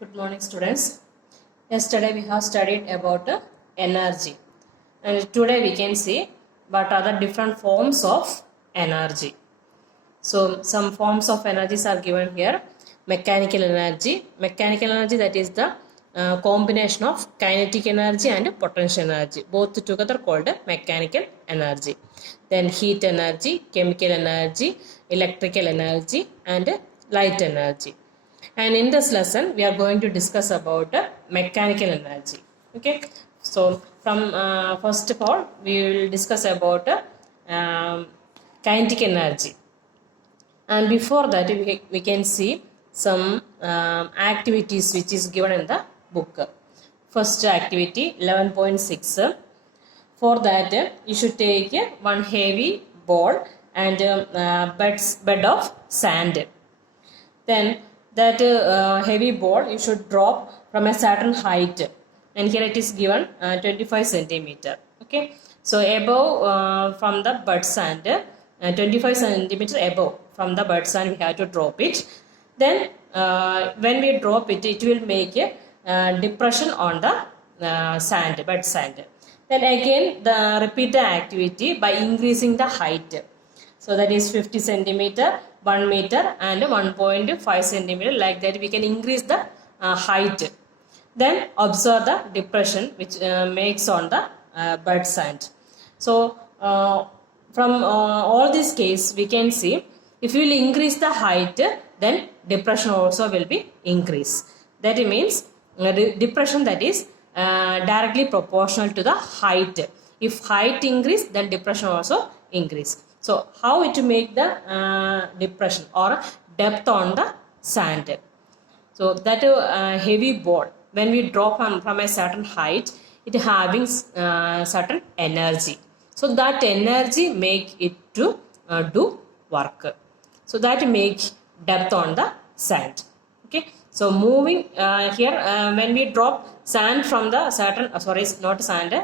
Good morning, students. Yesterday we have studied about energy, and today we can see what are the different forms of energy. So, some forms of energies are given here. Mechanical energy. Mechanical energy, that is the combination of kinetic energy and potential energy, both together called mechanical energy. Then heat energy, chemical energy, electrical energy, and light energy. And in this lesson we are going to discuss about mechanical energy. Okay, so from first of all we will discuss about kinetic energy, and before that we can see some activities which is given in the book. First activity 11.6. For that you should take one heavy ball and bed of sand. Then that heavy ball you should drop from a certain height, and here it is given 25 centimeter. Okay, so above from the bud sand, 25 centimeter above from the bud sand we have to drop it. Then when we drop it, it will make a depression on the sand, bud sand. Then again repeat the activity by increasing the height. So that is 50 centimeter, 1 meter and 1.5 centimeter. Like that we can increase the height. Then observe the depression which makes on the bud sand. So from all this case we can see, if you will increase the height, then depression also will be increased. That means depression, that is directly proportional to the height. If height increase, then depression also increase. So how it make the depression or depth on the sand? So that heavy ball, when we drop from a certain height, it having certain energy. So that energy make it to do work. So that make depth on the sand. Okay. So moving here, when we drop sand from the certain, not sand,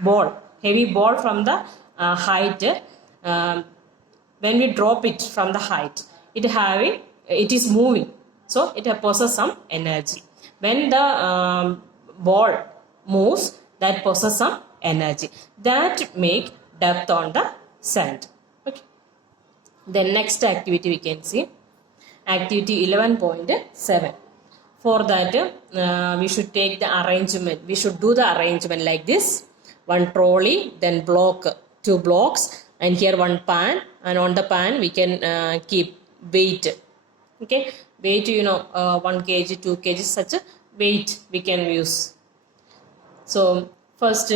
ball, heavy ball from the height. When we drop it from the height, it is moving, so it possesses some energy. When the ball moves, that possesses some energy that make depth on the sand. Okay. Then next activity we can see activity 11.7. For that we should take the arrangement. We should do the arrangement like this: one trolley, then block, two blocks, and here one pan, and on the pan we can keep weight. Okay, weight, 1 kg, 2 kg, such a weight we can use. So first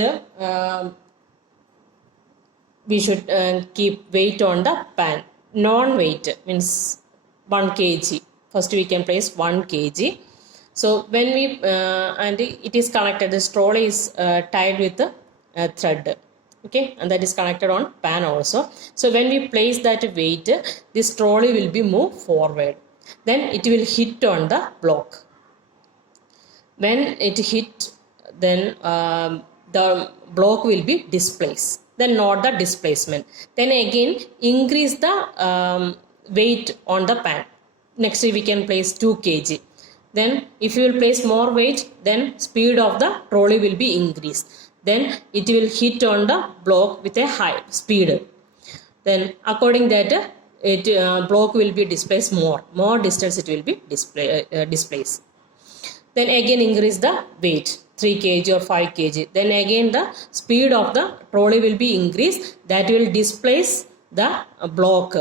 we should keep weight on the pan. Non-weight means 1 kg. First we can place 1 kg. So when we and it is connected, this trolley is tied with a thread. Okay, and that is connected on pan also. So when we place that weight, this trolley will be moved forward. Then it will hit on the block. When it hit, then the block will be displaced. Then not the displacement. Then again increase the weight on the pan. Next we can place 2 kg. Then if you will place more weight, then speed of the trolley will be increased. Then it will hit on the block with a high speed. Then according that block will be displaced more distance it will be displaced. Then again increase the weight 3 kg or 5 kg. Then again the speed of the trolley will be increased, that will displace the block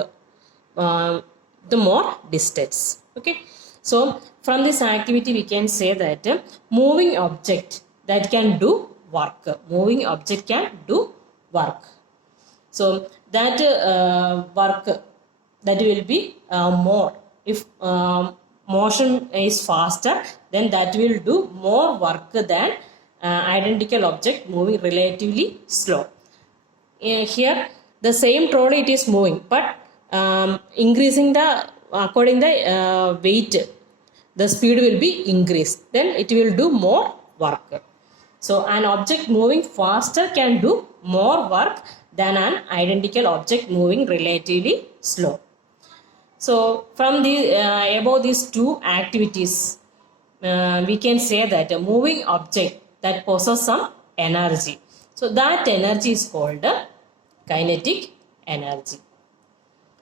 the more distance. Okay. So from this activity we can say that moving object that can do work. Moving object can do work. So that work that will be more. If motion is faster, then that will do more work than identical object moving relatively slow. Here the same trolley it is moving, but increasing the according the weight, the speed will be increased. Then it will do more work. So an object moving faster can do more work than an identical object moving relatively slow. So from the above these two activities, we can say that a moving object that possesses some energy. So that energy is called kinetic energy.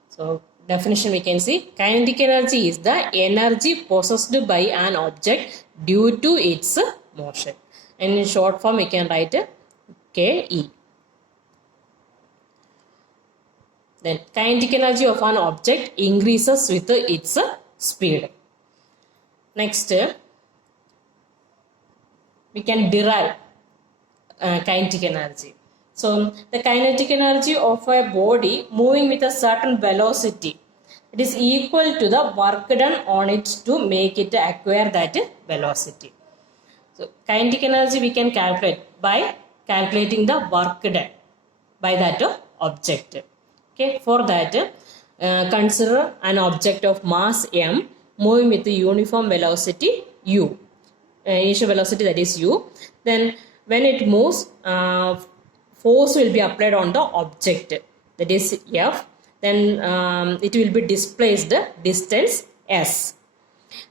So definition we can see, kinetic energy is the energy possessed by an object due to its motion. And in short form we can write Ke. Then kinetic energy of an object increases with its speed. Next, we can derive kinetic energy. So the kinetic energy of a body moving with a certain velocity, it is equal to the work done on it to make it acquire that velocity. So kinetic energy we can calculate by calculating the work done by that object. Okay, for that consider an object of mass m moving with the uniform velocity u, initial velocity that is u. Then when it moves, force will be applied on the object that is F. Then it will be displaced distance S.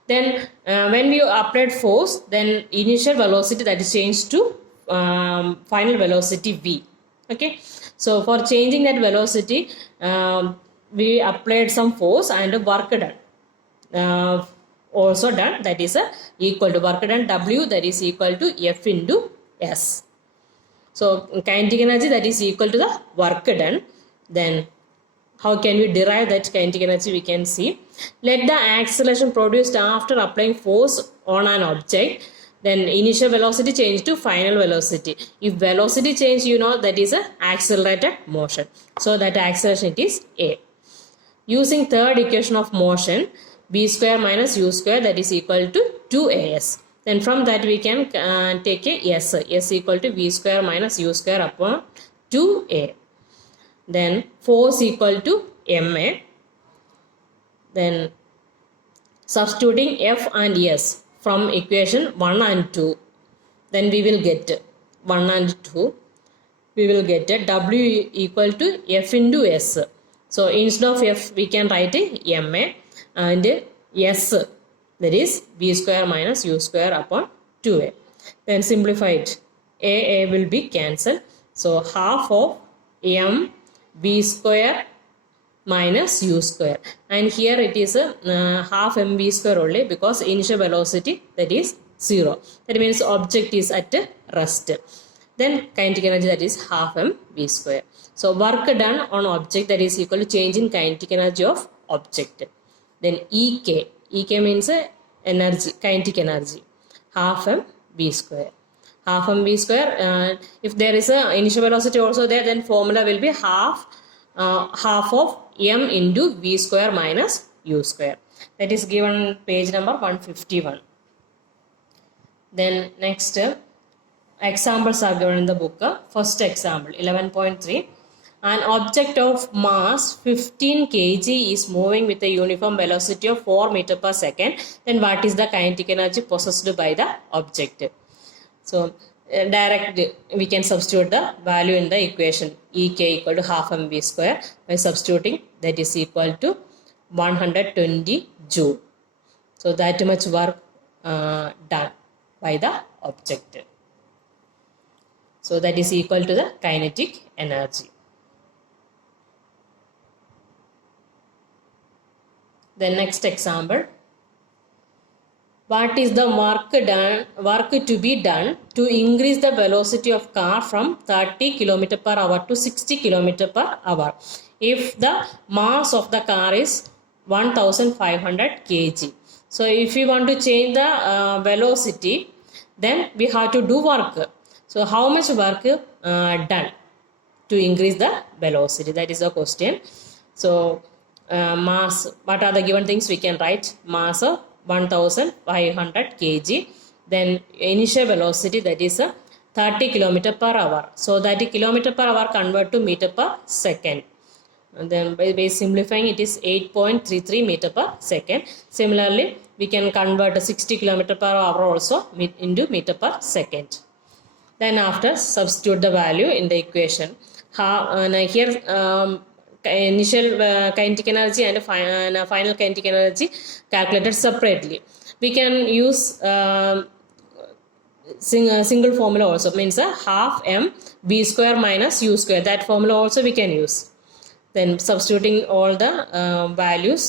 Then when we applied force, then initial velocity that is changed to final velocity V. Okay, so for changing that velocity, we applied some force and work done. Also done, that is equal to work done W, that is equal to F into S. So kinetic energy that is equal to the work done. Then how can we derive that kinetic energy? We can see, let the acceleration produced after applying force on an object, then initial velocity change to final velocity. If velocity change, you know that is a accelerated motion. So that acceleration it is A. Using third equation of motion, b square minus u square, that is equal to 2as. Then from that we can take a s. S equal to v square minus u square upon 2a. Then force equal to ma. Then substituting f and s from equation 1 and 2. Then we will get 1 and 2. We will get a w equal to f into s. So instead of f we can write a ma and s, that is b square minus u square upon 2a. Then simplify it. A will be cancelled. So half of m b square minus u square. And here it is half mv square only because initial velocity that is 0. That means object is at rest. Then kinetic energy that is half mv square. So work done on object that is equal to change in kinetic energy of object. Then Ek. Ek means energy, kinetic energy. Half mv square. Half mv square. If there is a initial velocity also there, then formula will be half of m into v square minus u square. That is given page number 151. Then next examples are given in the book. First example 11.3. An object of mass 15 kg is moving with a uniform velocity of 4 meter per second. Then what is the kinetic energy possessed by the object? So direct we can substitute the value in the equation. Ek equal to half mv square by substituting, that is equal to 120 joule. So that much work done by the object. So that is equal to the kinetic energy. The next example. What is the work to be done to increase the velocity of car from 30 km per hour to 60 km per hour if the mass of the car is 1500 kg? So if we want to change the velocity, then we have to do work. So how much work done to increase the velocity? That is the question. So mass, what are the given things? We can write mass of 1500 kg. Then initial velocity, that is 30 km per hour. So that kilometer per hour convert to meter per second. And then by simplifying it is 8.33 meter per second. Similarly, we can convert 60 km per hour also into meter per second. Then after substitute the value in the equation. Here initial kinetic energy and final kinetic energy calculated separately. We can use single formula also, means half m b square minus u square. That formula also we can use. Then substituting all the values,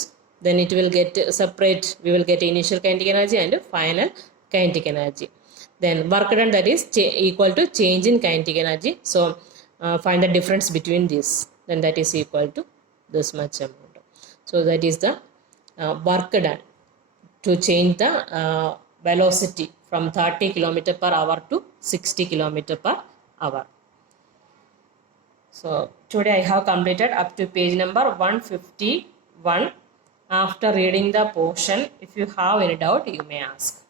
then it will get separate. We will get initial kinetic energy and final kinetic energy. Then work done, that is equal to change in kinetic energy. So find the difference between this, then that is equal to this much amount. So that is the work done to change the velocity from 30 km per hour to 60 km per hour. So today I have completed up to page number 151. After reading the portion, if you have any doubt, you may ask.